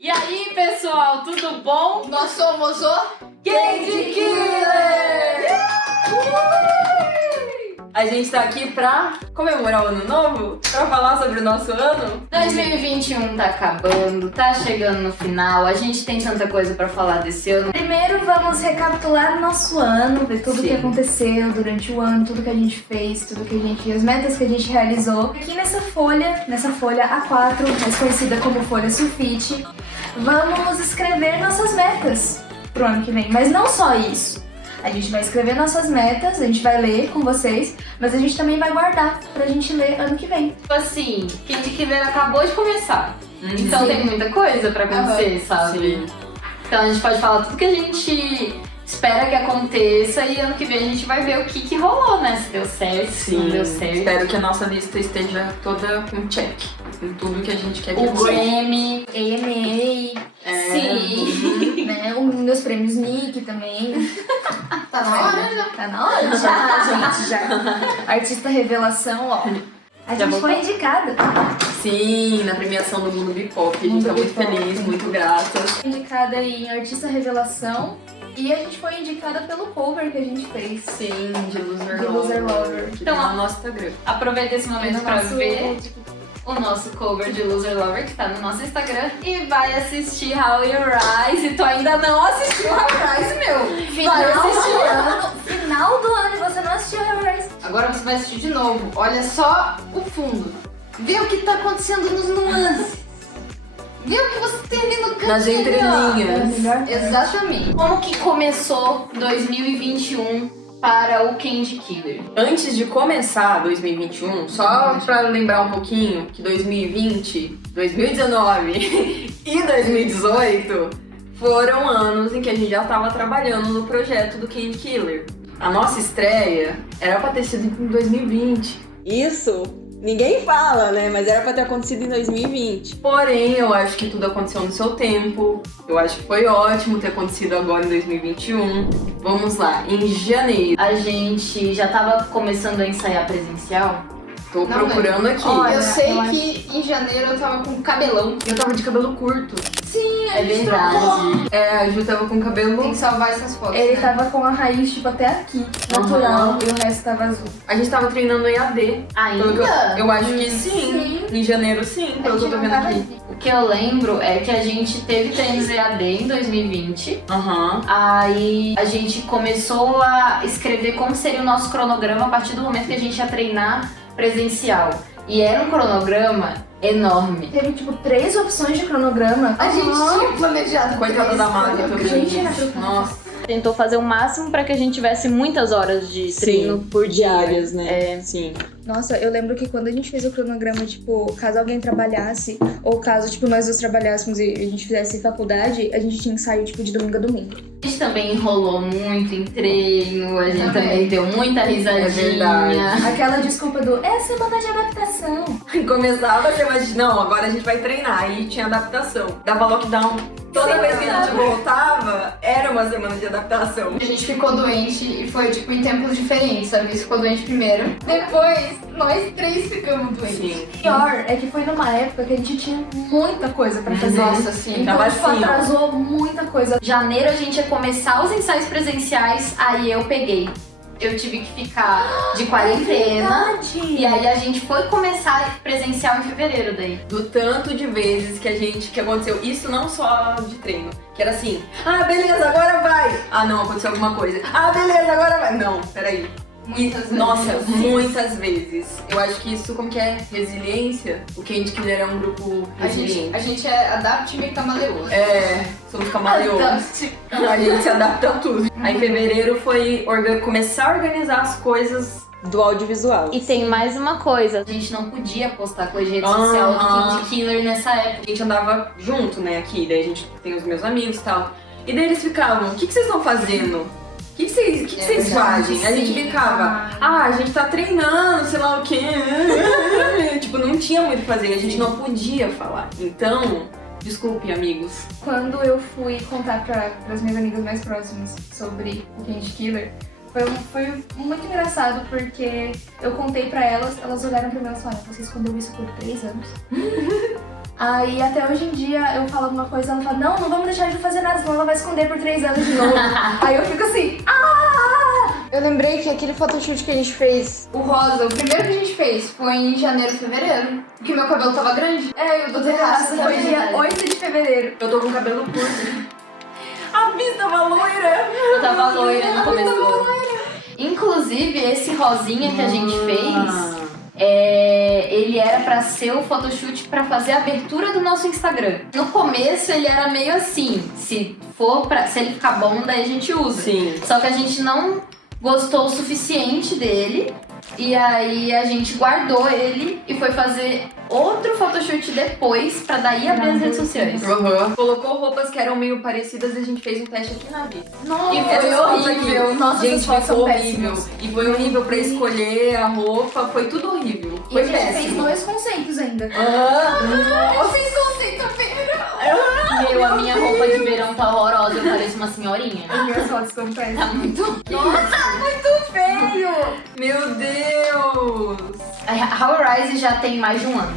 E aí, pessoal, tudo bom? Nós somos o Candy Killer! A gente tá aqui pra comemorar o ano novo, pra falar sobre o nosso ano. 2021 tá acabando, tá chegando no final, a gente tem tanta coisa pra falar desse ano. Primeiro vamos recapitular o nosso ano, ver tudo o que Sim. aconteceu durante o ano, tudo que a gente fez, as metas que a gente realizou. Aqui nessa folha A4, mais conhecida como folha sulfite, vamos escrever nossas metas pro ano que vem. Mas não só isso. A gente vai escrever nossas metas, a gente vai ler com vocês, mas a gente também vai guardar pra gente ler ano que vem. Tipo assim, Candy Killer acabou de começar, então Sim. tem muita coisa pra acontecer, sabe? Sim. Então a gente pode falar tudo que a gente espera que aconteça e ano que vem a gente vai ver o que rolou, né? Se deu certo, se não deu certo. Espero que a nossa lista esteja toda com check. Em tudo que a gente quer que O aconteça. Grammy, AMA, sim. né? Os meus prêmios Nick também. Tá na hora já. Tá na hora já, gente, já. Artista revelação, ó. A Já gente voltou? foi indicada. Sim, na premiação do Mundo Bipop. A gente tá Mundo muito Bipop. feliz, muito grata. Indicada em Artista Revelação. E a gente foi indicada pelo cover que a gente fez. Sim, de Loser De Loser Lover. Que Então, tá no nosso Instagram. Aproveita esse momento pra Nosso- ver o nosso cover de Loser Lover que tá no nosso Instagram e vai assistir How You Rise. Se tu ainda não assistiu How You Rise, meu, vai assistir. Final do ano e você não assistiu Hellraise. Agora você vai assistir de novo. Olha só o fundo. Vê o que tá acontecendo nos nuances. Vê o que você tem ali no cantinho. Nas ó. entrelinhas. melhor. Exatamente. Como que começou 2021 para o Candy Killer? Antes de começar 2021, só pra lembrar um pouquinho que 2020, 2019 e 2018 foram anos em que a gente já tava trabalhando no projeto do Candy Killer. A nossa estreia era pra ter sido em 2020. Isso ninguém fala, né? Mas era pra ter acontecido em 2020. Porém, eu acho que tudo aconteceu no seu tempo. Eu acho que foi ótimo ter acontecido agora em 2021. Vamos lá, em janeiro. A gente já tava começando a ensaiar presencial. Tô Não procurando aqui. Olha, eu sei eu que em janeiro eu tava com cabelão. Eu tava de cabelo curto. Sim, É verdade. É, a Ju tava com cabelo. Tem que salvar essas fotos. Ele né? tava com a raiz, tipo, até aqui, natural, e o resto tava azul. A gente tava treinando em AD. Pelo que Ainda? eu acho que sim. Em janeiro, sim, pelo que eu tô vendo aqui. O que eu lembro é que a gente teve treinos EAD em 2020. Aham. Aí a gente começou a escrever como seria o nosso cronograma a partir do momento que a gente ia treinar presencial. E era um cronograma enorme. Teve, tipo, 3 opções de cronograma. A gente tinha planejado. Coitada três da Maga cronogramas. também. Gente, era preocupante. Nossa. Tentou fazer o máximo para que a gente tivesse muitas horas de treino por dia. Diárias, né? É. Sim. Nossa, eu lembro que quando a gente fez o cronograma, tipo, caso alguém trabalhasse, ou caso, tipo, nós dois trabalhássemos e a gente fizesse faculdade, a gente tinha ensaio, tipo, de domingo a domingo. A gente também enrolou muito em treino, a gente também deu muita risadinha. É verdade. Aquela desculpa do, é semana de adaptação. Começava a semana de, não, agora a gente vai treinar. Aí tinha adaptação. Dava lockdown. Toda vez que a gente voltava, era uma semana de adaptação. A gente ficou doente e foi tipo em tempos diferentes, sabe? Você ficou doente primeiro. Depois, nós três ficamos doentes. Sim. O pior é que foi numa época que a gente tinha muita coisa pra fazer. Nossa, sim. Então, Tava tipo, assim, ó. atrasou muita coisa. Janeiro a gente ia começar os ensaios presenciais, aí eu peguei. Eu tive que ficar de quarentena. E aí a gente foi começar presencial em fevereiro daí. Do tanto de vezes que aconteceu. Isso não só de treino. Que era assim, ah, beleza, agora vai. Ah, não, aconteceu alguma coisa. Ah, beleza, agora vai. Não, peraí. Muitas vezes. Nossa, muitas vezes. Eu acho que isso, como que é? Resiliência? O Candy Killer é um grupo resiliente. A gente é adaptive e camaleoso. É, somos camaleões. A gente se adapta a tudo. Aí em fevereiro foi começar a organizar as coisas. Do audiovisual. E tem mais uma coisa, a gente não podia postar coisa de rede social do Candy Killer nessa época. A gente andava junto, né, aqui. Daí a gente tem os meus amigos e tal. E daí eles ficavam, o que vocês estão fazendo? O que vocês fazem? A gente ficava, a gente tá treinando, sei lá o quê. Tipo, não tinha muito o que fazer, a gente não podia falar. Então, desculpe, amigos. Quando eu fui contar para as minhas amigas mais próximas sobre o Candy Killer, foi muito engraçado porque eu contei pra elas, elas olharam pra mim e falaram, você escondeu isso por 3 anos? Aí até hoje em dia eu falo alguma coisa, ela fala, não vamos deixar de fazer nada, senão ela vai esconder por 3 anos de novo. Aí eu fico assim, Eu lembrei que aquele photoshoot que a gente fez, o rosa, o primeiro que a gente fez foi em janeiro, fevereiro. Porque meu cabelo tava grande. É, o do terraço foi dia 8 de fevereiro. Eu tô com o cabelo curto. A Bis tava loira. Eu tava loira no começo do ano. Inclusive, esse rosinha que a gente fez, ele era pra ser o photoshoot pra fazer a abertura do nosso Instagram. No começo ele era meio assim, se ele ficar bom, daí a gente usa. Sim. Só que a gente não gostou o suficiente dele. E aí a gente guardou ele e foi fazer outro photoshoot depois pra daí abrir as redes sociais. Colocou roupas que eram meio parecidas e a gente fez um teste aqui na Bis. Nossa, E foi horrível. Nossa, Gente, essas fotos ficou são horrível. péssimas. E foi horrível pra escolher a roupa, foi tudo horrível. E a Foi gente fez péssimo. 2 conceitos ainda. Meu, a minha roupa de verão tá horrorosa, eu pareço uma senhorinha. As minhas fotos são péssimas. Tá muito... Feio! Meu Deus! A How Rise já tem mais de um ano.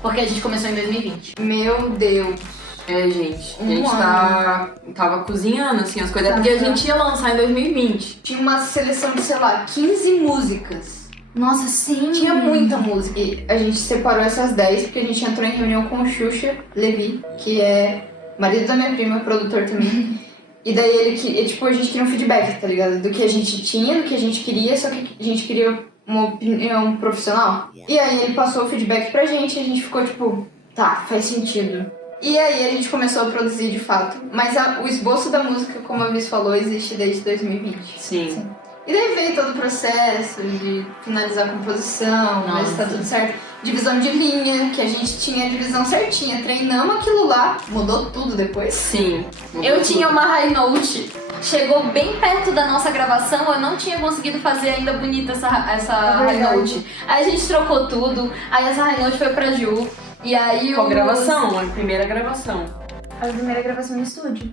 Porque a gente começou em 2020. meu Deus. É, gente, a Um gente tava cozinhando, assim, as coisas. Porque a gente ia lançar em 2020. Tinha uma seleção de, sei lá, 15 músicas. Nossa, sim! Tinha muita música. E a gente separou essas 10 porque a gente entrou em reunião com o Xuxa Levi, que é marido da minha prima, produtor também. E daí a gente queria um feedback, tá ligado? Do que a gente tinha, do que a gente queria, só que a gente queria uma opinião profissional. E aí ele passou o feedback pra gente e a gente ficou tipo, tá, faz sentido. E aí a gente começou a produzir de fato. Mas o esboço da música, como a Viz falou, existe desde 2020. Sim. E daí veio todo o processo de finalizar a composição, ver se tá tudo certo. Divisão de linha, que a gente tinha a divisão certinha. Treinamos aquilo lá, mudou tudo depois. Sim. Eu tinha uma high note, chegou bem perto da nossa gravação, eu não tinha conseguido fazer ainda bonita essa high note. Aí a gente trocou tudo, aí essa high note foi pra Ju, e aí Qual gravação? A primeira gravação. A primeira gravação em estúdio.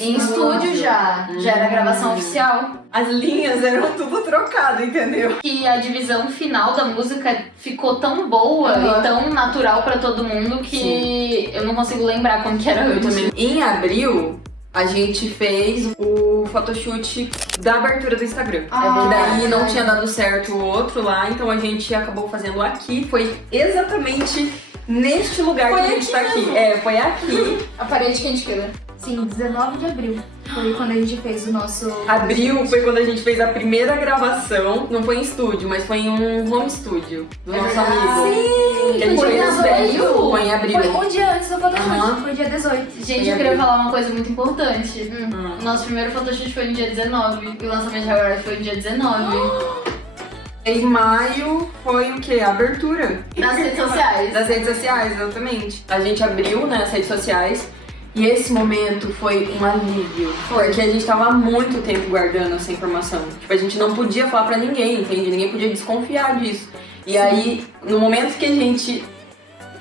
Em estúdio já era a gravação oficial. As linhas eram tudo trocado, entendeu? Que a divisão final da música ficou tão boa e tão natural pra todo mundo que eu não consigo lembrar como que era Eu antes. também. Em abril, a gente fez o photoshoot da abertura do Instagram. Ah, E daí não é. tinha dado certo o outro lá, então a gente acabou fazendo aqui. Foi exatamente neste lugar Foi que a gente aqui tá aqui. mesmo. É, foi aqui. A parede Candy Killer. Sim, 19 de abril. Foi quando a gente fez o nosso... Abril foi quando a gente fez a primeira gravação. Não foi em estúdio, mas foi em um home studio do nosso verdade. amigo. Sim! Que a gente Foi fez em os abril? vídeos. Foi em abril. Foi um dia antes do photoshoot. Aham. Foi dia 18. Gente, eu queria falar uma coisa muito importante. Hum. O nosso primeiro photoshoot foi no dia 19 e o lançamento de Hawaii foi no dia 19. Em maio foi o quê? A abertura. Nas redes sociais. Das redes sociais, exatamente. A gente abriu, né, as redes sociais. E esse momento foi um alívio. Porque a gente tava há muito tempo guardando essa informação. Tipo, a gente não podia falar pra ninguém, entende? Ninguém podia desconfiar disso. E aí, no momento que a gente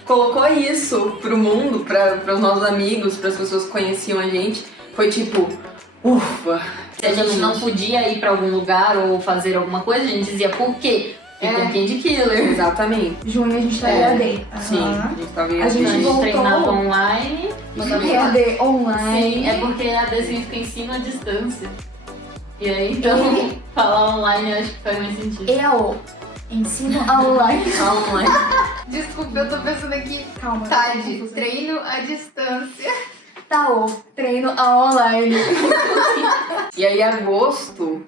colocou isso pro mundo, para os nossos amigos, para as pessoas que conheciam a gente, foi tipo, ufa. Se a gente não podia ir pra algum lugar ou fazer alguma coisa, a gente dizia por quê? Porque tem Candy Killer. Exatamente. Junho a gente tá em EAD. Sim, a gente tava em A gente A gente voltou. treinava online. EAD online. Sim, é porque EAD significa ensino à distância. E aí, então, falar online eu acho que faz mais sentido. EAO. Ensino online. Online. Desculpa, eu tô pensando aqui. Calma. TAD, treino à distância. TAO. Treino online. E aí, agosto,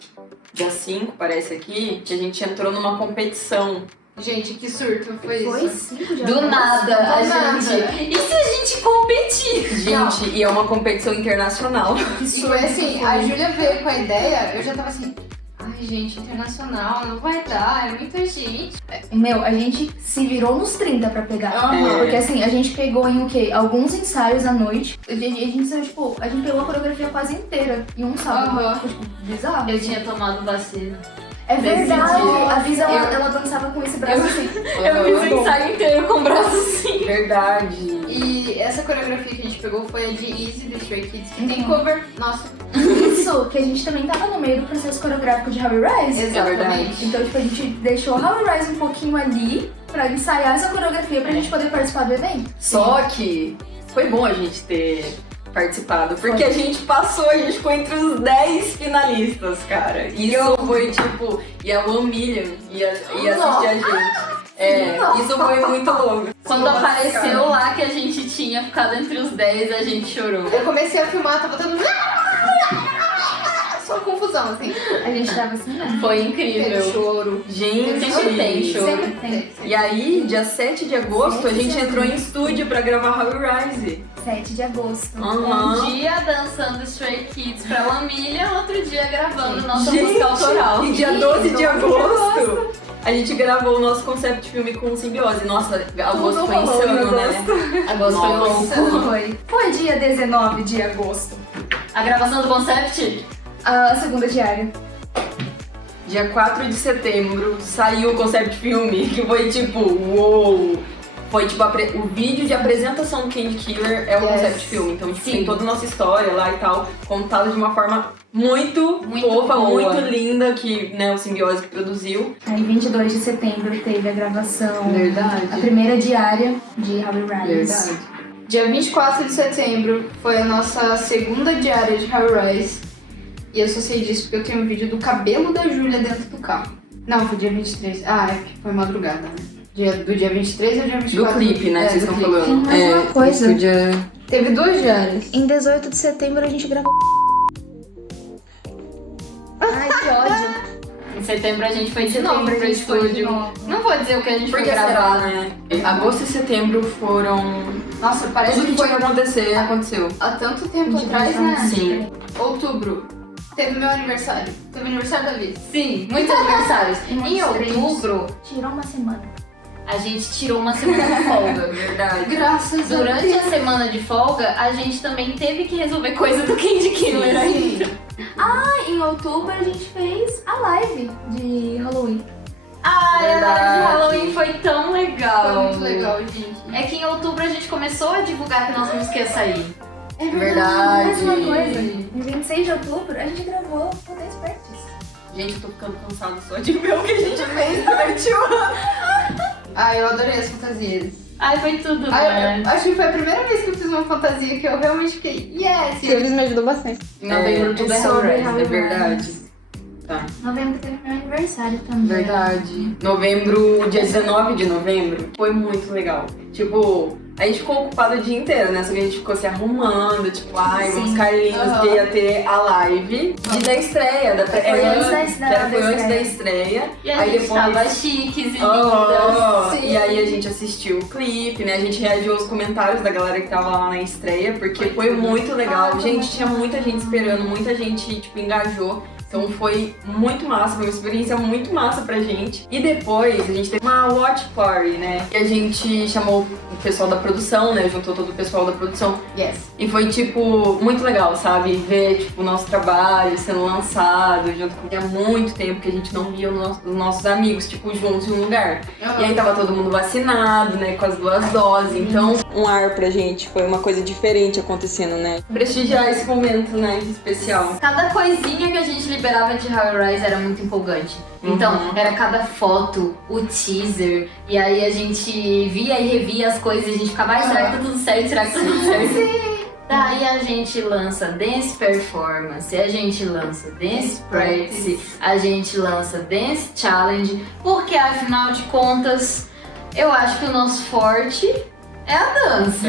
dia 5, parece aqui, que a gente entrou numa competição. Gente, que surto foi Foi isso? 5 de Do agosto. nada, a Do nada. gente. E se a gente competir? Gente, e é uma competição internacional. E foi assim, a Júlia veio com a ideia, eu já tava assim, ai gente, internacional, não vai dar, é muita gente. Meu, a gente se virou nos 30 pra pegar. Aham. Porque assim, a gente pegou em o quê? Alguns ensaios à noite. A gente saiu, tipo, a gente pegou a coreografia quase inteira em um sábado. Aham. Foi, tipo, bizarro. Eu tinha tomado vacina. É verdade. dia. A Visa, ela dançava com esse braço assim. Eu fiz o ensaio inteiro com o braço assim. Verdade. E essa coreografia que a gente pegou foi a de Easy, do Stray Kids, que tem cover nosso. Isso! isso que a gente também tava no meio do processo coreográfico de How We Rise. Exatamente. Então, tipo, a gente deixou How We Rise um pouquinho ali pra ensaiar essa coreografia pra gente poder participar do evento. Só que foi bom a gente ter participado, porque a gente passou, a gente ficou entre os 10 finalistas, cara. E isso foi tipo, e a 1 Million ia assistir a gente. Isso foi muito louco. Quando apareceu lá que a gente tinha ficado entre os 10, a gente chorou. Eu comecei a filmar, tava todo mundo... Só confusão, assim. A gente tava assim, né? Foi Teve incrível. choro. Gente, Sempre tem choro. Sempre tem. E aí, dia 7 de agosto, a gente entrou em estúdio pra gravar How We Rise. 7 de agosto. Um dia dançando Stray Kids pra 1 Million, outro dia gravando nossa Gente, música autoral. E dia 12 de agosto, a gente gravou o nosso concept filme com Simbiose. Nossa, agosto foi rolou em insano, né? Agosto foi louco. Foi dia 19 de agosto. A gravação do concept? A segunda diária. Dia 4 de setembro saiu o concept filme, que foi tipo, uou! Foi tipo, o vídeo de apresentação do Candy Killer é o concept filme. Então, tipo, Sim. tem toda a nossa história lá e tal, contada de uma forma muito fofa, boa. muito linda, que né, o Simbiose que produziu. Aí, 22 de setembro, teve a gravação. A Verdade. primeira diária de How We Rise. Verdade. Dia 24 de setembro foi a nossa segunda diária de How We Rise. E eu só sei disso porque eu tenho um vídeo do cabelo da Júlia dentro do carro. Não, foi dia 23. Ah, é que foi madrugada, né? Do dia 23 ao dia 24. Do clipe, né? Vocês do estão clipe. falando. Tem mais uma coisa. isso dia... Teve 2 diárias. Em 18 de setembro, a gente gravou. Ai, que ódio. Em setembro a gente foi de Setembro novo a pro gente foi de estúdio. novo. Não vou dizer o que a gente Por foi que será, gravar. né? Agosto e setembro foram... Nossa, parece Tudo que que foi tinha que acontecer, aconteceu. há tanto tempo atrás, né? Sim. Outubro. Teve meu aniversário. Teve aniversário da Liz. Sim, muitos aniversários. E muitos Em outubro, Tirou uma semana. a gente tirou uma semana de folga. Verdade. Graças Durante a a semana de folga, a gente também teve que resolver coisa do Candy Killer ainda. Em outubro, a gente fez a live de Halloween. Ai, a live de Verdade. Halloween foi tão legal. Foi muito legal, gente. É que em outubro a gente começou a divulgar que nossa música ia sair. É Verdade. Mais uma coisa. Em 26 de outubro, a gente gravou o The Experts. Gente, eu tô ficando cansada só de ver o que a gente fez durante o ano. Ah, eu adorei as fantasias. Ai, foi tudo, Ah, né? eu acho que foi a primeira vez que eu fiz uma fantasia que eu realmente fiquei, yes! Eles me ajudam bastante. Em novembro tudo é sobre Hellraiser. How É We verdade. Rise. Tá. Novembro teve meu aniversário também. Verdade. Novembro, dia 19 de novembro, foi muito legal. Tipo, a gente ficou ocupado o dia inteiro, né? Só que a gente ficou se arrumando, tipo, ai, Sim. vamos Carlinhos, que ia ter a live da estreia. Foi antes da Foi antes da estreia. estreia. E a Aí gente depois... tava chiques e lindas. Oh, Sim. e aí a gente assistiu o clipe, né? A gente reagiu aos comentários da galera que tava lá na estreia, porque foi muito legal. Gente, tinha muita gente esperando, muita gente, tipo, engajou. Então foi muito massa, foi uma experiência muito massa pra gente. E depois a gente teve uma watch party, né? E a gente chamou o pessoal da produção, né? Juntou todo o pessoal da produção. Yes. E foi, tipo, muito legal, sabe? Ver, tipo, o nosso trabalho sendo lançado, junto com... Tinha muito tempo que a gente não via os nossos amigos, tipo, juntos em um lugar. E aí tava todo mundo vacinado, né? Com as 2 doses, então... Um ar pra gente, foi uma coisa diferente acontecendo, né? Prestigiar esse momento, né? Especial. Cada coisinha que a gente liberava de How We Rise era muito empolgante. Então, era cada foto, o teaser, e aí a gente via e revia as coisas e a gente ficava, ai, será que tá tudo certo? Será que tá tudo certo? Sim. Daí a gente lança Dance Performance, a gente lança Dance Practice, a gente lança Dance Challenge, porque afinal de contas, eu acho que o nosso forte é a dança.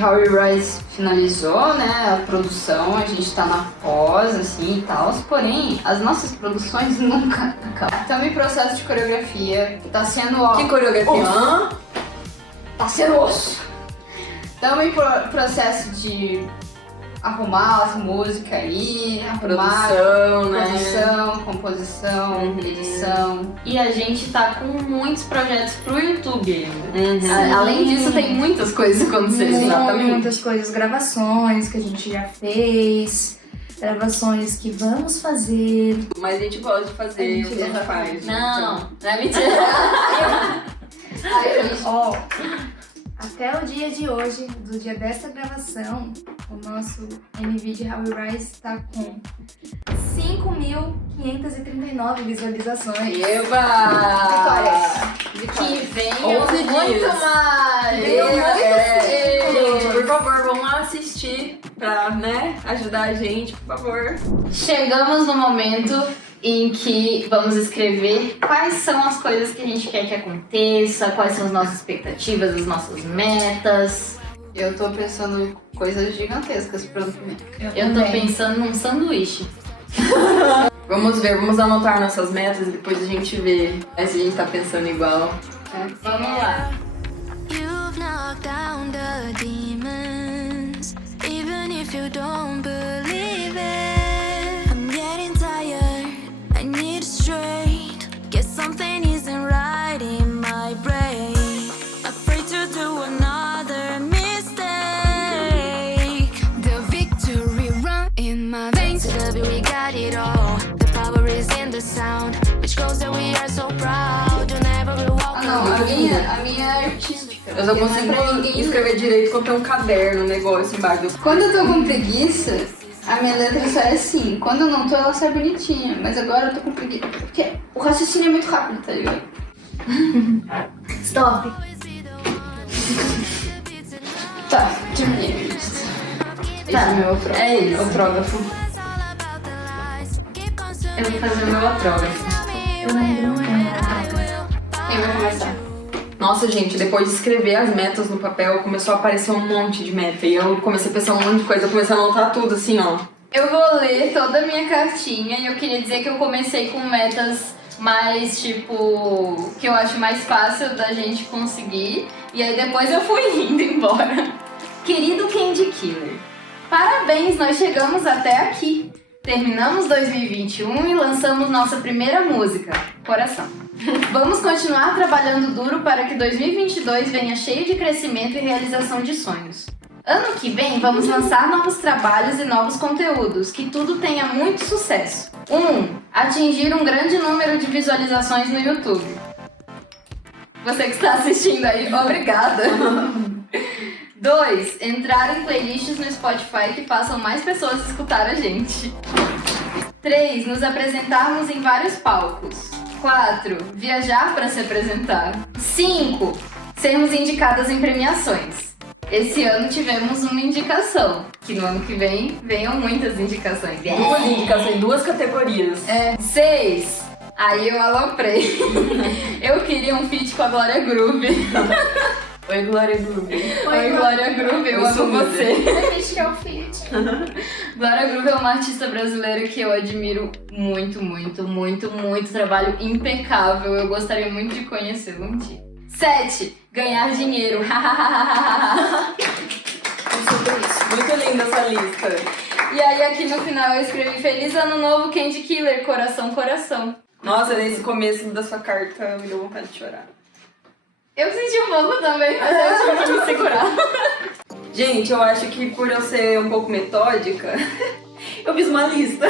How We Rise finalizou, né, a produção, a gente tá na pós, assim, e tal, porém, as nossas produções nunca acabam. Estamos em processo de coreografia, que tá sendo, ó, Que coreografia? Hã? tá sendo osso. Estamos em processo de arrumar as músicas aí, arrumar Produção, né? produção, composição, edição. E a gente tá com muitos projetos pro YouTube ainda. Uhum. Além disso, tem muitas coisas acontecendo. Exatamente. Muitas coisas, gravações que a gente já fez, gravações que vamos fazer. Mas a gente gosta de fazer, A gente a gente gosta. faz. Não, não é mentira. Ai, gente, Ó, até o dia de hoje, do dia dessa gravação, O nosso NVIDIA How We Rise tá com 5.539 visualizações. Eba! Que venha 11 muito dias. mais! Gente, por favor, vamos lá assistir pra, né, ajudar a gente, por favor. Chegamos no momento em que vamos escrever quais são as coisas que a gente quer que aconteça, quais são as nossas expectativas, as nossas metas. Eu tô pensando em coisas gigantescas pro ano que vem. Eu tô pensando num sanduíche. Vamos ver, vamos anotar nossas metas e depois a gente vê se a gente tá pensando igual. Vamos lá. You've knocked down the demons, even if you don't believe it. I'm getting tired, I need straight. Guess something isn't right in my brain. Afraid to do another mistake. The victory run in my veins. To the we got it all. The power is in the sound, which goes that we are so proud. You never will walk Não, away. a minha é artística. Eu só consigo escrever direito quando tem um caderno, um negócio embaixo. Quando eu tô com preguiça, a minha letra sai assim. Quando eu não tô, ela sai bonitinha. Mas agora eu tô com preguiça. Porque o raciocínio é muito rápido, tá ligado? Stop. Tá, terminei minha lista. Esse é o meu autógrafo. É isso. Autógrafo. Eu vou fazer o meu autógrafo. Quem vai começar? Nossa, gente, depois de escrever as metas no papel, começou a aparecer um monte de meta. E eu comecei a pensar um monte de coisa, eu comecei a anotar tudo assim, ó. Eu vou ler toda a minha cartinha e eu queria dizer que eu comecei com metas mais, tipo, que eu acho mais fácil da gente conseguir. E aí depois eu fui indo embora. Querido Candy Killer, parabéns, nós chegamos até aqui. Terminamos 2021 e lançamos nossa primeira música, Coração. Vamos continuar trabalhando duro para que 2022 venha cheio de crescimento e realização de sonhos. Ano que vem, vamos lançar novos trabalhos e novos conteúdos, que tudo tenha muito sucesso. 1. Atingir um grande número de visualizações no YouTube. Você que está assistindo aí, obrigada! 2. Entrar em playlists no Spotify que façam mais pessoas escutar a gente. 3. Nos apresentarmos em vários palcos. 4. Viajar para se apresentar. 5. Sermos indicadas em premiações. Esse ano tivemos uma indicação, que no ano que vem venham muitas indicações. Duas indicações em 2 categorias. 6. Aí eu aloprei. Eu queria um feat com a Glória Groove. Oi, Glória Groove. Oi, Glória Groove, eu amo você. Deixa que é o feat. Glória Groove é uma artista brasileira que eu admiro muito, muito, muito, muito. Trabalho impecável. Eu gostaria muito de conhecê-la um dia. 7. Ganhar dinheiro. Muito linda essa lista. E aí aqui no final eu escrevi Feliz Ano Novo, Candy Killer, coração, coração. Nossa, nesse começo da sua carta me deu vontade de chorar. Eu senti um pouco também, mas eu tive que me segurar. Gente, eu acho que por eu ser um pouco metódica, eu fiz uma lista.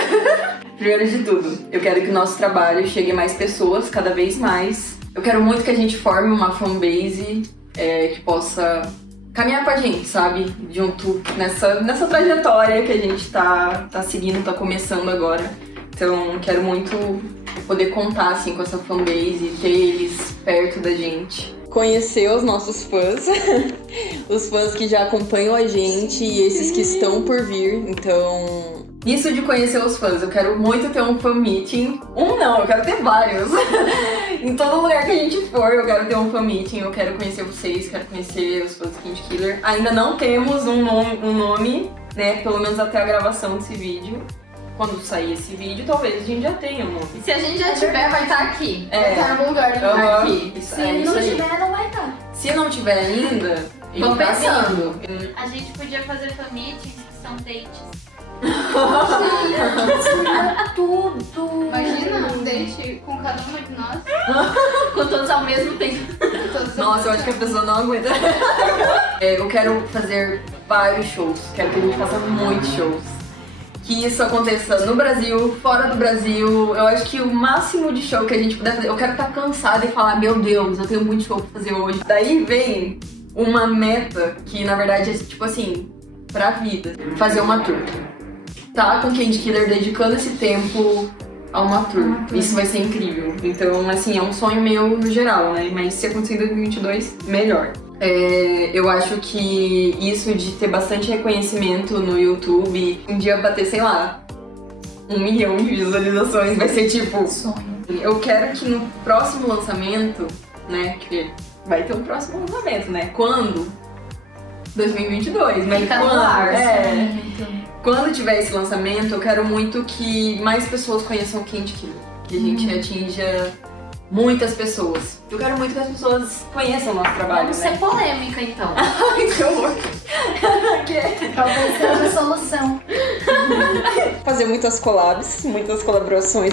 Primeiro de tudo, eu quero que o nosso trabalho chegue a mais pessoas, cada vez mais. Eu quero muito que a gente forme uma fanbase que possa caminhar com a gente, sabe? Junto nessa trajetória que a gente tá seguindo, tá começando agora. Então, quero muito poder contar, assim, com essa fanbase, ter eles perto da gente. Conhecer os nossos fãs, os fãs que já acompanham a gente e esses que estão por vir. Então, nisso de conhecer os fãs, eu quero muito ter um fan meeting. Não, eu quero ter vários. Em todo lugar que a gente for, eu quero ter um fan meeting. Eu quero conhecer vocês, quero conhecer os fãs do Candy Killer. Ainda não temos um nome, né? Pelo menos até a gravação desse vídeo. Quando sair esse vídeo, talvez a gente já tenha um nome. Se a gente já tiver, vai estar aqui. Tá em algum lugar, né? Aqui. Se É isso não aí. tiver, não vai estar. Se não tiver ainda, Tô tá pensando. vindo. A gente podia fazer fan meetings que são dates. Tudo. Imagina um date com cada uma de nós. Com todos ao mesmo tempo. Nossa, eu acho que a pessoa não aguenta. Eu quero fazer vários shows. Quero que a gente faça muitos shows. Que isso aconteça no Brasil, fora do Brasil. Eu acho que o máximo de show que a gente puder fazer. Eu quero estar cansada e falar, meu Deus, eu tenho muito show pra fazer hoje. Daí vem uma meta que, na verdade, é tipo assim, pra vida. Fazer uma tour. Tá com Candy Killer dedicando esse tempo a uma tour. Isso vai ser incrível. Então, assim, é um sonho meu no geral, né? Mas se acontecer em 2022, melhor. Eu acho que isso de ter bastante reconhecimento no YouTube, um dia bater, sei lá, 1 milhão de visualizações, vai ser tipo... Sonho. Eu quero que no próximo lançamento, né, que vai ter um próximo lançamento, né? Quando? 2022, mas Fica no quando? ar, Quando tiver esse lançamento, eu quero muito que mais pessoas conheçam o Candy Killer. Que a gente atinja muitas pessoas. Eu quero muito que as pessoas conheçam o nosso trabalho, Vamos né? ser polêmica, então. Ai, que horror! Talvez seja a solução. Fazer muitas collabs, muitas colaborações,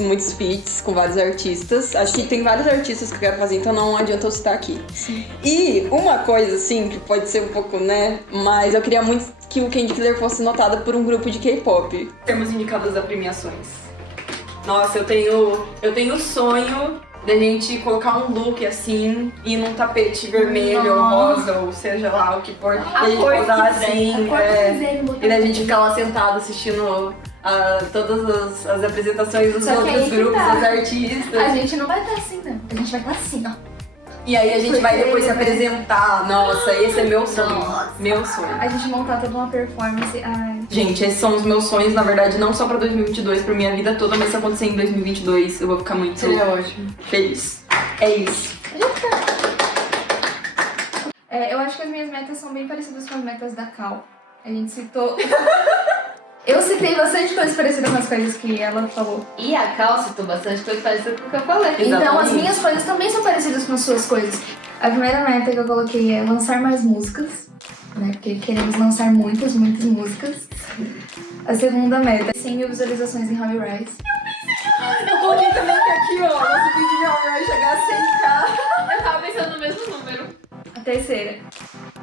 muitos feats com vários artistas. Acho que tem vários artistas que eu quero fazer, então não adianta eu citar aqui. Sim. E uma coisa, assim, que pode ser um pouco, né? Mas eu queria muito que o Candy Killer fosse notado por um grupo de K-pop. Temos indicadas a premiações. Nossa, eu tenho o sonho da gente colocar um look assim, ir num tapete vermelho ou rosa, ou seja lá o que for. A E a gente cor posar que assim, e daí a gente ficar lá sentado assistindo todas as apresentações dos Só que outros aí que grupos, tá. dos artistas. A gente não vai estar assim, não. A gente vai estar assim, ó. E aí a gente vai depois se Porque, apresentar. Nossa, esse é meu sonho. Nossa. Meu sonho. A gente montar toda uma performance. Ai. Gente, esses são os meus sonhos, na verdade, não só pra 2022, pra minha vida toda, mas se acontecer em 2022, eu vou ficar muito ótimo. feliz. É isso. Eu acho que as minhas metas são bem parecidas com as metas da Cal. A gente citou. Eu citei bastante coisas parecidas com as coisas que ela falou. E a Cal citou bastante coisa parecida com o que eu falei. Então, as Exatamente. minhas coisas também são parecidas com as suas coisas. A primeira meta que eu coloquei é lançar mais músicas, né? Porque queremos lançar muitas músicas. A segunda meta é 100 mil visualizações em Hobby Rise. Eu coloquei também que aqui, ó, nosso vídeo já vai chegar a 100k. Eu tava pensando no mesmo número. A terceira,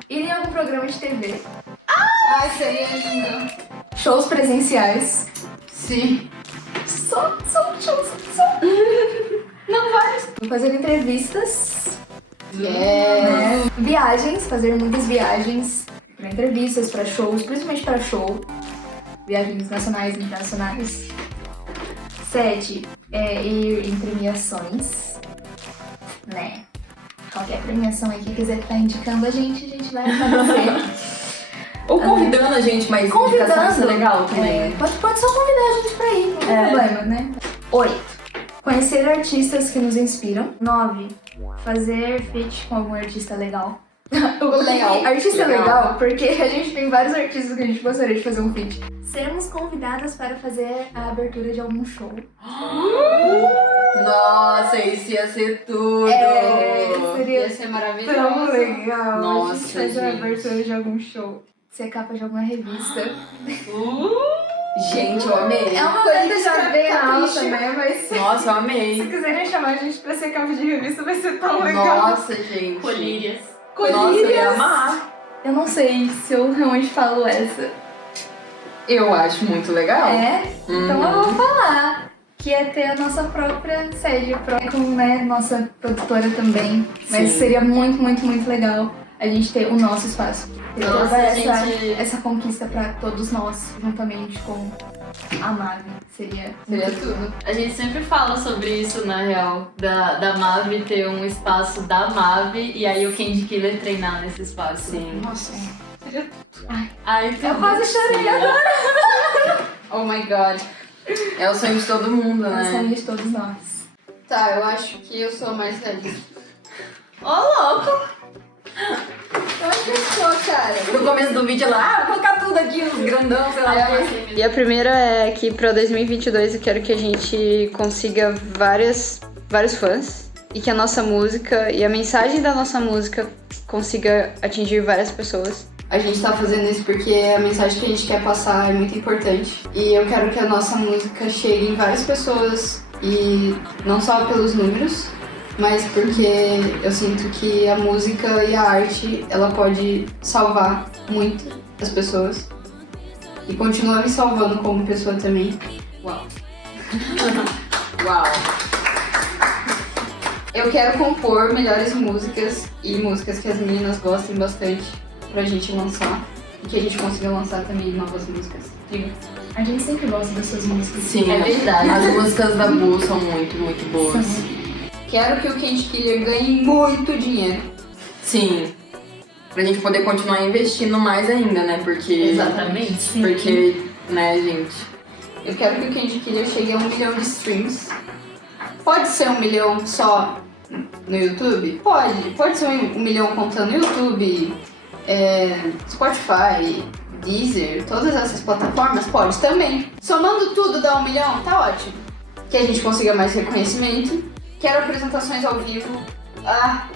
ir em algum programa de TV. Ai, seria lindo. Shows presenciais. Sim. Só shows, só. Não vários. Fazer entrevistas. Né? Viagens, fazer muitas viagens. Pra entrevistas, pra shows, principalmente pra show. Viagens nacionais e internacionais. 7, ir em premiações. Né? Qualquer premiação aí que quiser estar indicando a gente vai aparecer. Ou convidando a gente, mas indicação isso é legal também. Pode só convidar a gente pra ir, não tem problema, né? 8. Conhecer artistas que nos inspiram. 9. Fazer feat com algum artista legal. Legal. Artista legal, porque a gente tem vários artistas que a gente gostaria de fazer um feat. Sermos convidadas para fazer a abertura de algum show. Nossa, isso ia ser tudo. Seria Ia ser maravilhoso. tão legal. Nossa, a gente fazer a gente. abertura de algum show. Ser capa de alguma revista. Gente, eu amei. É uma Coisa meta já bem capricho. alta, né? Mas Nossa, eu se amei. quiserem chamar a gente pra ser capa de revista, vai ser tão legal. Nossa, gente. Colírias. Nossa, eu ia amar. Eu não sei se eu realmente falo essa. Eu acho muito legal. Então eu vou falar. Que é ter a nossa própria sede, com né, nossa produtora também. Mas Sim. seria muito, muito, muito legal a gente ter o nosso espaço. Ter Nossa, toda essa, gente. essa conquista pra todos nós, juntamente com a Mavi. Seria muito tudo. A gente sempre fala sobre isso, na real. Da Mavi ter um espaço da Mavi e aí o Candy Killer treinar nesse espaço. Sim. Nossa. Ai, Eu quase chorei agora. Oh my god. É o sonho de todo mundo, É o sonho né? de todos nós. Tá, eu acho que eu sou mais realista. Ô, louco! Eu acho que eu sou, cara. No começo do vídeo lá, vou colocar tudo aqui, uns grandão, sei lá. E a primeira é que para 2022 eu quero que a gente consiga vários fãs e que a nossa música e a mensagem da nossa música consiga atingir várias pessoas. A gente tá fazendo isso porque a mensagem que a gente quer passar é muito importante. E eu quero que a nossa música chegue em várias pessoas. E não só pelos números, mas porque eu sinto que a música e a arte, ela pode salvar muito as pessoas. E continua me salvando como pessoa também. Uau. Eu quero compor melhores músicas e músicas que as meninas gostem bastante pra gente lançar. e que a gente consiga lançar também novas músicas. A gente sempre gosta das suas músicas. Sim, É verdade. As músicas da Bu são muito, muito boas. Quero que o Candy Killer ganhe muito dinheiro. Sim. Pra gente poder continuar investindo mais ainda, né? Porque. Exatamente. Porque, né, gente? Eu quero que o Candy Killer chegue a 1 milhão de streams. Pode ser 1 milhão só no YouTube? Pode ser 1 milhão contando YouTube, Spotify, Deezer, todas essas plataformas? Pode também. Somando tudo dá 1 milhão? Tá ótimo. Que a gente consiga mais reconhecimento. Quero apresentações ao vivo.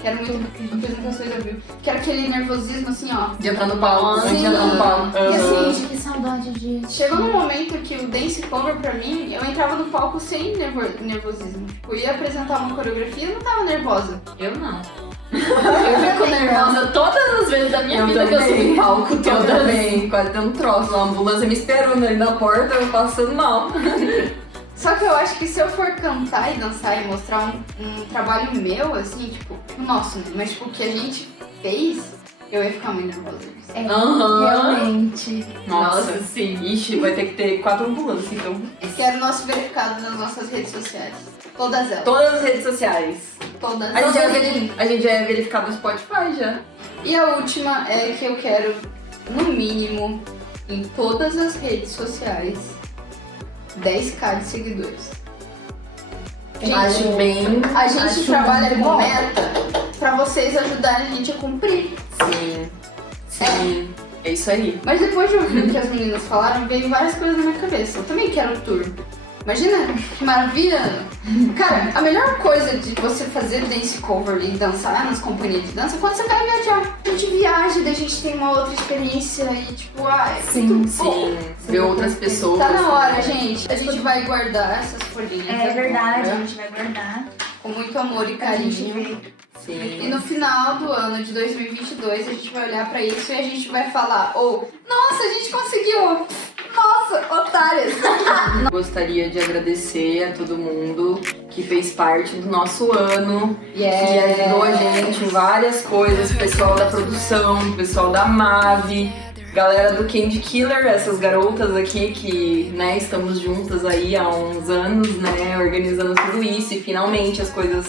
Quero muito apresentações ao vivo. Quero aquele nervosismo assim, ó. De entrar no palco, Sim. antes de entrar no palco. E assim, Que saudade disso. chegou num momento que o dance cover pra mim, eu entrava no palco sem nervosismo. Tipo, eu ia apresentar uma coreografia e eu não tava nervosa. Eu não. Eu Fico nervosa todas as vezes da minha vida que eu subo em palco. Eu Todas. também, quase deu um troço lá, a ambulância me esperando ali na porta, eu passando mal. Só que eu acho que se eu for cantar e dançar e mostrar um trabalho meu, assim, tipo, nosso, mas tipo, o que a gente fez, eu ia ficar muito nervosa disso. Realmente. Nossa, sim. Ixi, vai ter que ter 4 ambulâncias, então. Quero nosso verificado nas nossas redes sociais. Todas elas. Todas as redes sociais. Todas A gente, elas. a gente já é verificado no Spotify já. E a última é que eu quero, no mínimo, em todas as redes sociais, 10k de seguidores. Acho bem. A gente Acho trabalha muito com bom. meta pra vocês ajudarem a gente a cumprir. Sim. Sim. É isso aí. Mas depois de ouvir o que as meninas falaram, veio várias coisas na minha cabeça. Eu também quero tour. Imagina que maravilha! Cara, a melhor coisa de você fazer dance cover e dançar nas companhias de dança é quando você vai viajar. A gente viaja, daí a gente tem uma outra experiência e tipo, Sim, muito bom. Sim. Ver outras pessoas. Tá na hora, gente. A gente vai guardar essas folhinhas. É verdade, a agora, gente vai guardar. com muito amor e A gente carinho. vê. E Sim. no final do ano de 2022, a gente vai olhar pra isso e a gente vai falar, nossa, a gente conseguiu! Nossa, otárias! Gostaria de agradecer a todo mundo que fez parte do nosso ano, que Yes. ajudou a gente em várias coisas, pessoal da produção, pessoal da Mavi, galera do Candy Killer, essas garotas aqui que, né, estamos juntas aí há uns anos, né, organizando tudo isso e finalmente as coisas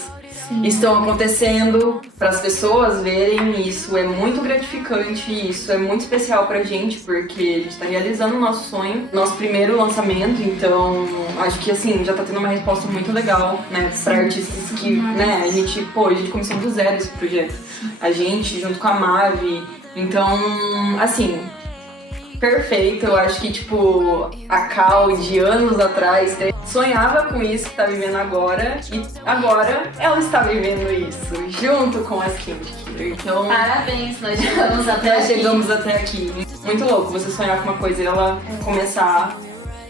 estão acontecendo para as pessoas verem. E isso é muito gratificante, e isso é muito especial pra gente, porque a gente tá realizando o nosso sonho, nosso primeiro lançamento, então acho que assim, já tá tendo uma resposta muito legal, né, pra artistas que, né, a gente começou do zero esse projeto, a gente junto com a Mavi, então, assim, perfeito. Eu acho que, tipo, a Cal de anos atrás sonhava com isso que tá vivendo agora, e agora ela está vivendo isso junto com as Candy Killer. Então, Parabéns, nós chegamos até nós aqui. chegamos até aqui. Muito louco você sonhar com uma coisa e ela começar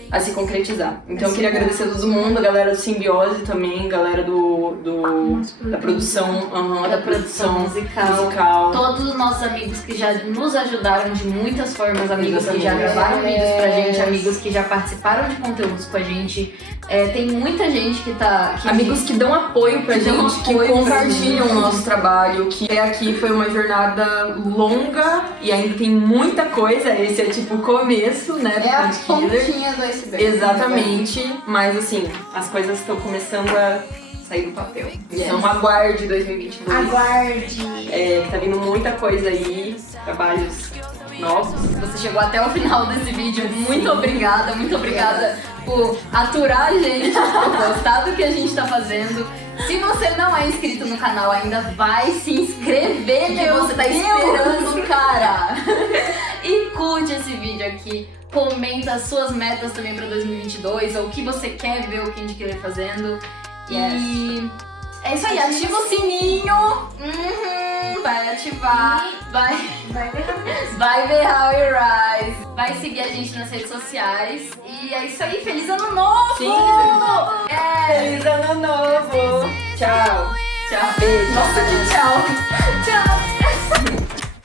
a se concretizar. Então eu queria agradecer a todo mundo, a galera do Simbiose também, galera da produção, Da produção musical. Todos os nossos amigos que já nos ajudaram de muitas formas, amigos que já gravaram vídeos pra gente, amigos que já participaram de conteúdos com a gente. Tem muita gente que tá... Amigos que dão apoio pra gente, que compartilham o nosso trabalho, que aqui foi uma jornada longa e ainda tem muita coisa. Esse é tipo o começo, né, do É a Candy Killer. pontinha do iceberg. Exatamente, mas assim, as coisas estão começando a sair do papel. Então aguarde 2022. Aguarde. Que tá vindo muita coisa aí, trabalhos novos. Você chegou até o final desse vídeo, muito obrigada por aturar a gente, por gostar do que a gente tá fazendo. Se você não é inscrito no canal ainda, vai se inscrever, que você tá esperando, cara! E curte esse vídeo aqui, comenta as suas metas também pra 2022, ou o que você quer ver o Candy Killer fazendo. E é isso aí, ativa o sininho, vai ativar, vai ver How It Rise, vai seguir a gente nas redes sociais. E é isso aí, feliz ano novo! Sim, feliz ano novo! Tchau! Tchau! Beijo! Nossa, que tchau! Tchau!